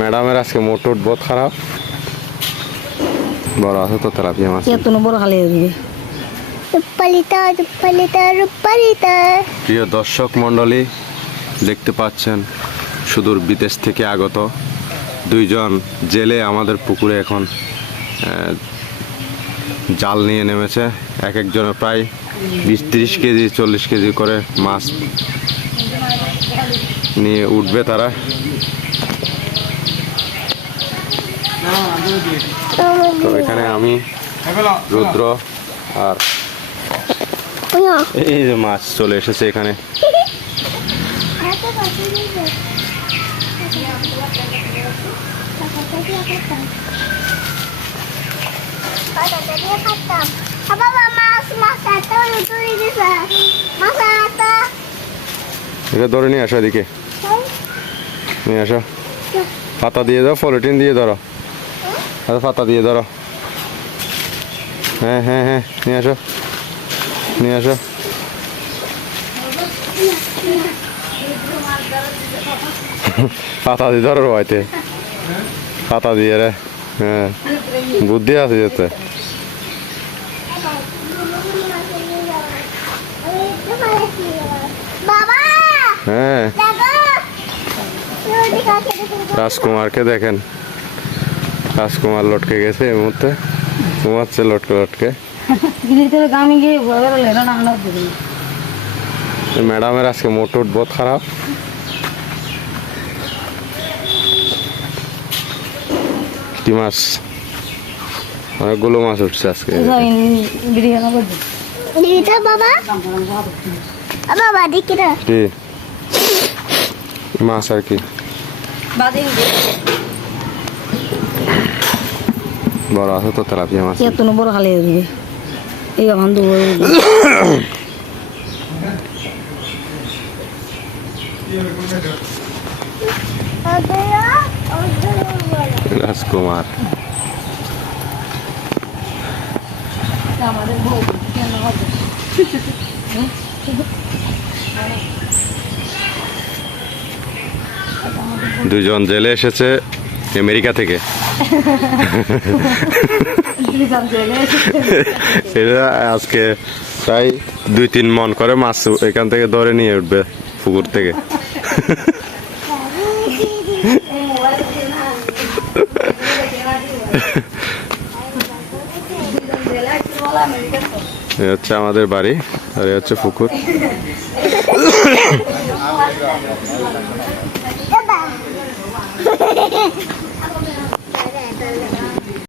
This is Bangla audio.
ম্যাডামের আজকে মোট বহুত খারাপ। বড় আছে তো তেলাপিয়া মাছ। এত বড় খালি দিবে। প্রিয় দর্শক মণ্ডলী, দেখতে পাচ্ছেন সুদূর বিদেশ থেকে আগত দুইজন জেলে আমাদের পুকুরে এখন জাল নিয়ে নেমেছে। এক একজনের প্রায় 20-30 কেজি 40 কেজি করে মাছ নিয়ে উঠবে তারা। তো এখানে আমি, রুদ্র আর এই যে মাছ চলে এসেছে এখানে। এটা ধরে নিয়ে আসো, এদিকে নিয়ে আসো। পাতা দিয়ে দাও, পলিথিন দিয়ে ধরো, পাতা দিয়ে ধরো। হ্যাঁ হ্যাঁ হ্যাঁ, নিয়ে আসো নিয়ে আসো। পাতা দিয়ে ধরো হয়তো, পাতা দিয়ে রে। হ্যাঁ, বুদ্ধি আছে যেতে। হ্যাঁ, রাজকুমারকে দেখেন, রাজকুমার লটকে গেছে এই মুহূর্তে, ঘুমাচ্ছে লটকে লটকে। ম্যাডামের আজকে মোট বহুত খারাপ। কি মাছ, অনেকগুলো মাছ উঠছে আজকে। মাছ আর কি বড় আছে তো তেলাপিয়া মাছ। এত বড় খালি দিবে। এই রাজকুমার দুজন জেলে এসেছে আমেরিকা থেকে। এরা আজকে প্রায় 2-3 মন করে মাছ এখান থেকে ধরে নিয়ে উঠবে পুকুর থেকে। এই হচ্ছে আমাদের বাড়ি আর এই হচ্ছে পুকুর।